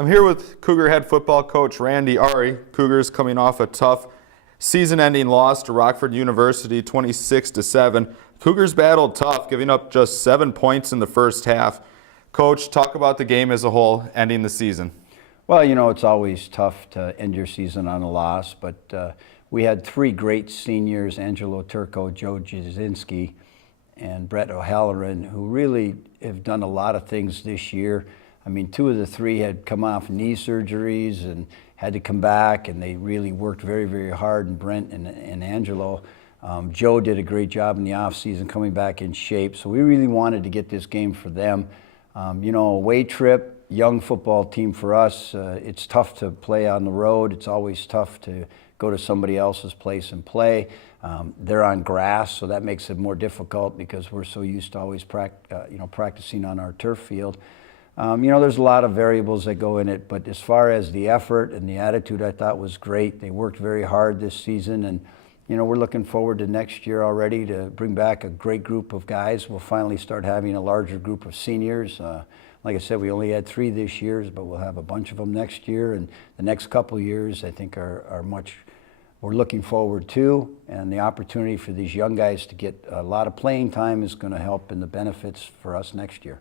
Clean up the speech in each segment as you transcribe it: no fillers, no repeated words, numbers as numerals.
I'm here with Cougar head football coach Randy Awrey. Cougars coming off a tough season-ending loss to Rockford University, 26-7. Cougars battled tough, giving up just 7 points in the first half. Coach, talk about the game as a whole, ending the season. Well, you know, it's always tough to end your season on a loss, but we had three great seniors, Angelo Turco, Joe Jasinski, and Brett O'Halloran, who really have done a lot of things this year. I mean, two of the three had come off knee surgeries and had to come back, and they really worked very, very hard, and Brent and Angelo. Joe did a great job in the offseason coming back in shape, so we really wanted to get this game for them. You know, away trip, young football team for us. It's tough to play on the road. It's always tough to go to somebody else's place and play. They're on grass, so that makes it more difficult because we're so used to always practicing on our turf field. You know, there's a lot of variables that go in it, but as far as the effort and the attitude, I thought was great. They worked very hard this season, and you know, we're looking forward to next year already to bring back a great group of guys. We'll finally start having a larger group of seniors. Like I said, we only had 3 this year, but we'll have a bunch of them next year, and the next couple years I think are much we're looking forward to, and the opportunity for these young guys to get a lot of playing time is going to help in the benefits for us next year.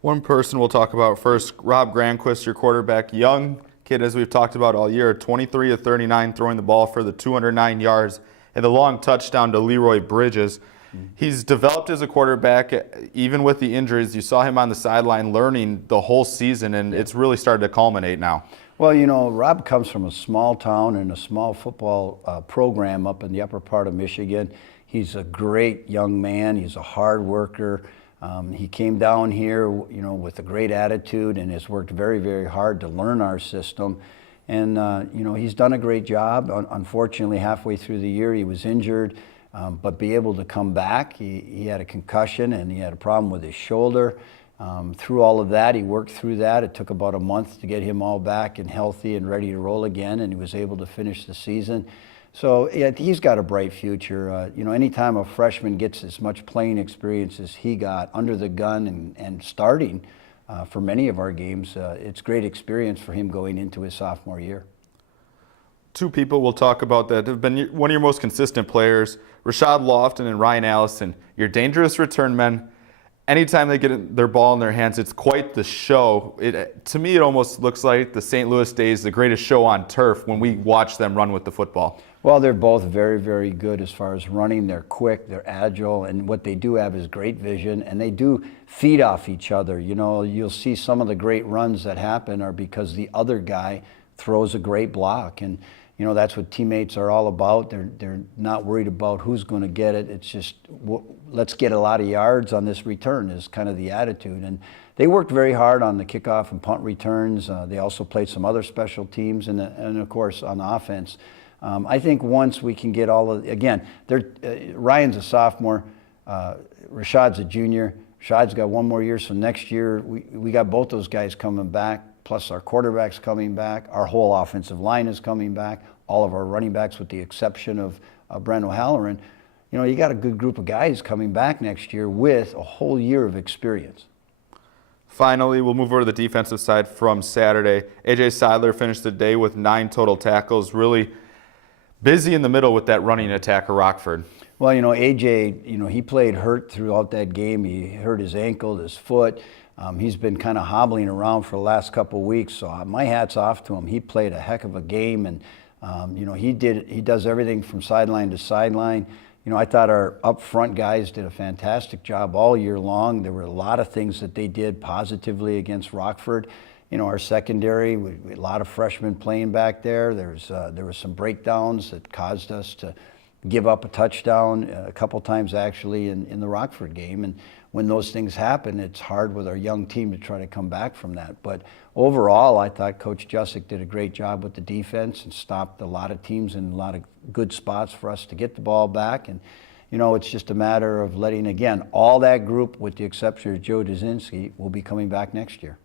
One person we'll talk about first, Rob Granquist, your quarterback, young kid as we've talked about all year, 23 of 39 throwing the ball for the 209 yards and the long touchdown to Leroy Bridges. He's developed as a quarterback, even with the injuries. You saw him on the sideline learning the whole season, and it's really started to culminate now. Well, you know, Rob comes from a small town and a small football program up in the upper part of Michigan. He's a great young man. He's a hard worker. He came down here, you know, with a great attitude and has worked very, very hard to learn our system. And, you know, he's done a great job. Unfortunately, halfway through the year, he was injured, but be able to come back. He had a concussion and he had a problem with his shoulder. Through all of that, he worked through that. It took about a month to get him all back and healthy and ready to roll again, and he was able to finish the season. So yeah, he's got a bright future. You know, anytime a freshman gets as much playing experience as he got under the gun and starting for many of our games, it's great experience for him going into his sophomore year. Two people we'll talk about that have been one of your most consistent players, Rashad Lofton and Ryan Allison, your dangerous return men. Anytime they get their ball in their hands, it's quite the show. To me, it almost looks like the St. Louis days, the greatest show on turf when we watch them run with the football. Well, they're both very, very good as far as running. They're quick, they're agile, and what they do have is great vision, and they do feed off each other. You know, you'll see some of the great runs that happen are because the other guy throws a great block, and you know, that's what teammates are all about. They're not worried about who's going to get it. It's just, let's get a lot of yards on this return is kind of the attitude. And they worked very hard on the kickoff and punt returns. They also played some other special teams and of course, on the offense. I think once we can get all of, again, Ryan's a sophomore, Rashad's a junior. Rashad's got 1 more year, so next year we got both those guys coming back. Plus our quarterback's coming back, our whole offensive line is coming back, all of our running backs with the exception of Brent O'Halloran. You know, you got a good group of guys coming back next year with a whole year of experience. Finally, we'll move over to the defensive side from Saturday. A.J. Seidler finished the day with 9 total tackles, really busy in the middle with that running attack of Rockford. Well, you know, AJ, you know, he played hurt throughout that game. He hurt his ankle, his foot. He's been kind of hobbling around for the last couple of weeks, so my hat's off to him. He played a heck of a game, and you know, he does everything from sideline to sideline. You know, I thought our up front guys did a fantastic job all year long. There were a lot of things that they did positively against Rockford. You know, our secondary, we had a lot of freshmen playing back there. There were some breakdowns that caused us to give up a touchdown a couple times actually in the Rockford game. And when those things happen, it's hard with our young team to try to come back from that. But overall, I thought Coach Jusick did a great job with the defense and stopped a lot of teams in a lot of good spots for us to get the ball back. And, you know, it's just a matter of letting, again, all that group, with the exception of Joe Jasinski, will be coming back next year.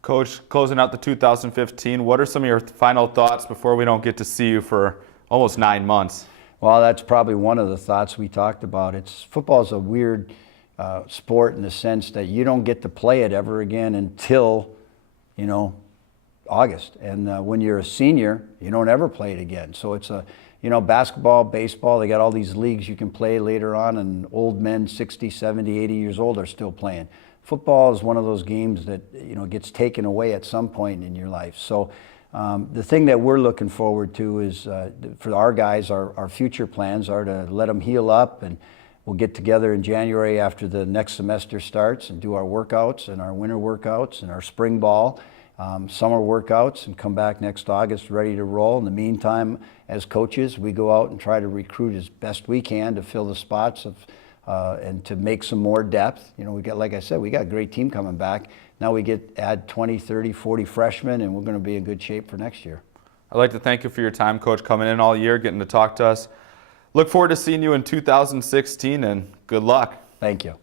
Coach, closing out the 2015, what are some of your final thoughts before we don't get to see you for almost 9 months? Well, that's probably one of the thoughts we talked about. Football's a weird sport in the sense that you don't get to play it ever again until August. And when you're a senior, you don't ever play it again. So it's basketball, baseball, they got all these leagues you can play later on, and old men 60, 70, 80 years old are still playing. Football is one of those games that gets taken away at some point in your life. So the thing that we're looking forward to is for our guys, our future plans are to let them heal up, and we'll get together in January after the next semester starts and do our workouts and our winter workouts and our spring ball, summer workouts, and come back next August ready to roll. In the meantime, as coaches, we go out and try to recruit as best we can to fill the spots and to make some more depth. We got, like I said, we got a great team coming back. Now we add 20, 30, 40 freshmen, and we're going to be in good shape for next year. I'd like to thank you for your time, Coach, coming in all year, getting to talk to us. Look forward to seeing you in 2016, and good luck. Thank you.